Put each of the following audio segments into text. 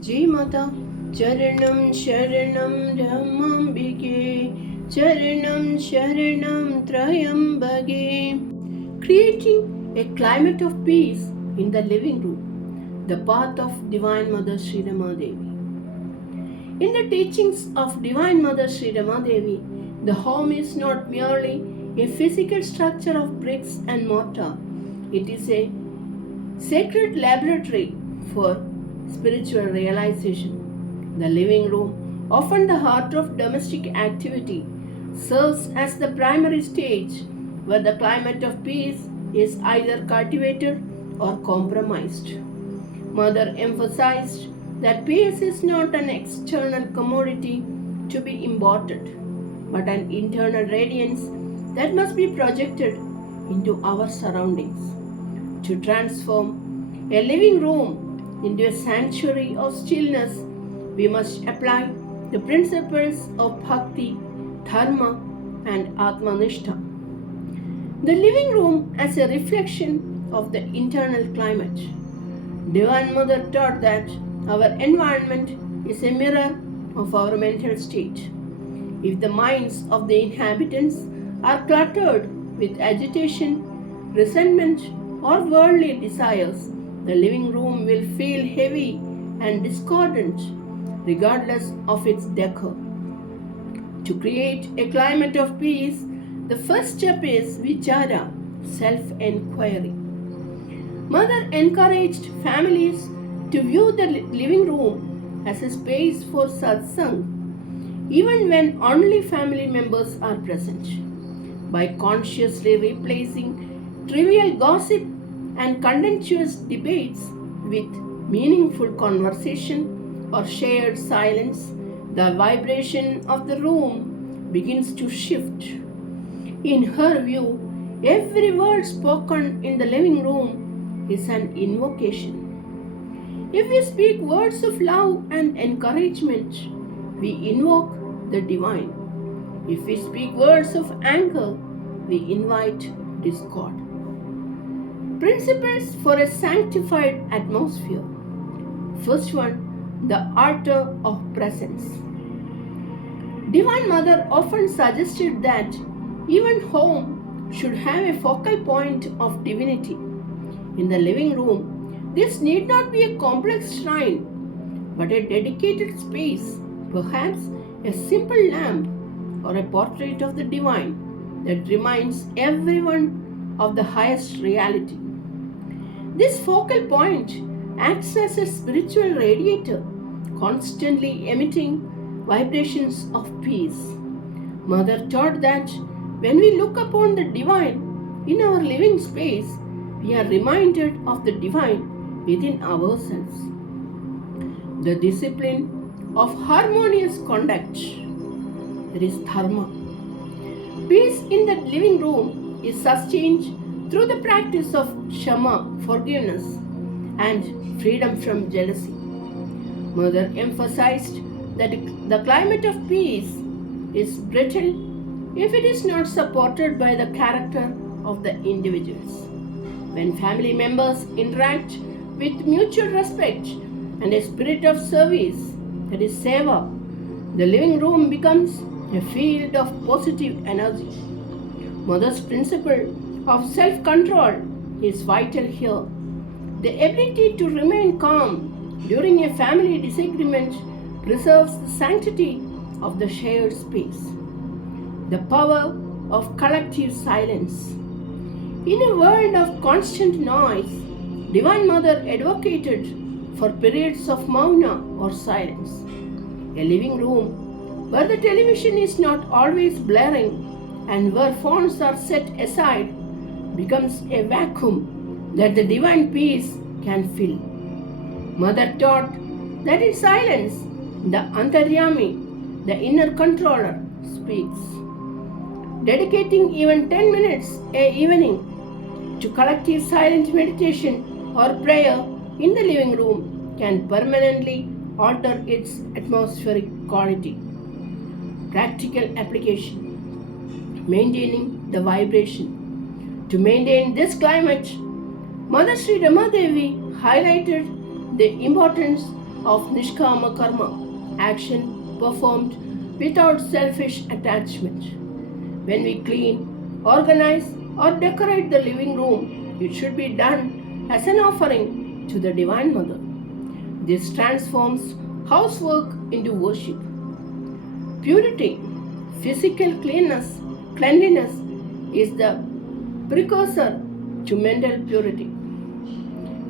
Jai Mata, Charanam Sharanam Ramambike, Charanam Sharanam Trayambage. Creating a climate of peace in the living room, the path of Divine Mother Sri Rama Devi. In the teachings of Divine Mother Sri Rama Devi, the home is not merely a physical structure of bricks and mortar, it is a sacred laboratory for spiritual realization. The living room, often the heart of domestic activity, serves as the primary stage where the climate of peace is either cultivated or compromised. Mother emphasized that peace is not an external commodity to be imported, but an internal radiance that must be projected into our surroundings. To transform a living room into a sanctuary of stillness, we must apply the principles of bhakti, dharma, and atmanishta. The living room as a reflection of the internal climate. Divine Mother taught that our environment is a mirror of our mental state. If the minds of the inhabitants are cluttered with agitation, resentment, or worldly desires, the living room will feel heavy and discordant regardless of its decor. To create a climate of peace, the first step is vichara, self-enquiry. Mother encouraged families to view the living room as a space for satsang, even when only family members are present. By consciously replacing trivial gossip and contentious debates with meaningful conversation or shared silence, the vibration of the room begins to shift. In her view, every word spoken in the living room is an invocation. If we speak words of love and encouragement, we invoke the divine. If we speak words of anger, we invite discord. Principles for a sanctified atmosphere. First one, the altar of presence. Divine Mother often suggested that even home should have a focal point of divinity. In the living room, this need not be a complex shrine, but a dedicated space, perhaps a simple lamp or a portrait of the divine that reminds everyone of the highest reality. This focal point acts as a spiritual radiator, constantly emitting vibrations of peace. Mother taught that when we look upon the divine in our living space, we are reminded of the divine within ourselves. The discipline of harmonious conduct, that is dharma. Peace in the living room is sustained through the practice of shama, forgiveness, and freedom from jealousy. Mother emphasized that the climate of peace is brittle if it is not supported by the character of the individuals. When family members interact with mutual respect and a spirit of service, that is seva, the living room becomes a field of positive energy. Mother's principle of self-control is vital here. The ability to remain calm during a family disagreement preserves the sanctity of the shared space. The power of collective silence. In a world of constant noise, Divine Mother advocated for periods of mauna or silence. A living room where the television is not always blaring and where phones are set aside becomes a vacuum that the divine peace can fill. Mother taught that in silence, the Antaryami, the inner controller, speaks. Dedicating even 10 minutes a evening to collective silent meditation or prayer in the living room can permanently alter its atmospheric quality. Practical application. Maintaining the vibration. To maintain this climate, Mother Sri Rama Devi highlighted the importance of Nishkama Karma, action performed without selfish attachment. When we clean, organize, or decorate the living room, it should be done as an offering to the Divine Mother. This transforms housework into worship. Purity, physical cleanliness is the precursor to mental purity.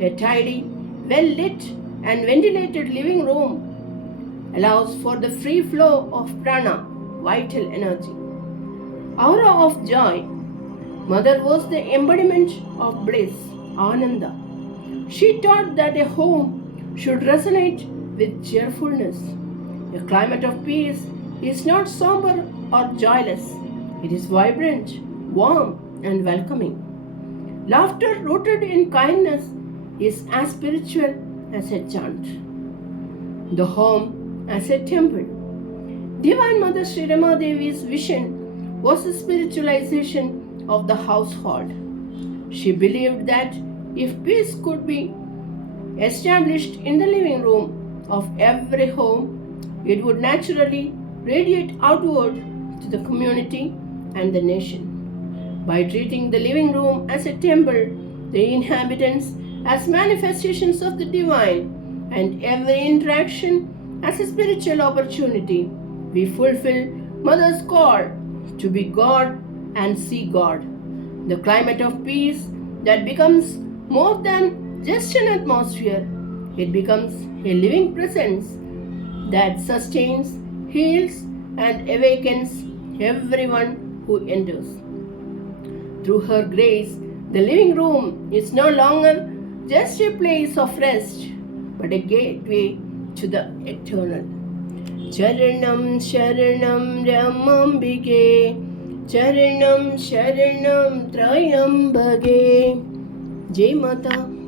A tidy, well lit, and ventilated living room allows for the free flow of prana, vital energy. Aura of joy. Mother was the embodiment of bliss, Ananda. She taught that a home should resonate with cheerfulness. A climate of peace is not somber or joyless. It is vibrant, warm, and welcoming. Laughter rooted in kindness is as spiritual as a chant. The home as a temple. Divine Mother Sri Rama Devi's vision was a spiritualization of the household. She believed that if peace could be established in the living room of every home, it would naturally radiate outward to the community and the nation. By treating the living room as a temple, the inhabitants as manifestations of the divine, and every interaction as a spiritual opportunity, we fulfill Mother's call to be God and see God. The climate of peace that becomes more than just an atmosphere, it becomes a living presence that sustains, heals, and awakens everyone who enters. Through her grace, the living room is no longer just a place of rest, but a gateway to the eternal. Charanam Sharanam Ramambike, Charanam Sharanam Trayambage. Jai Mata.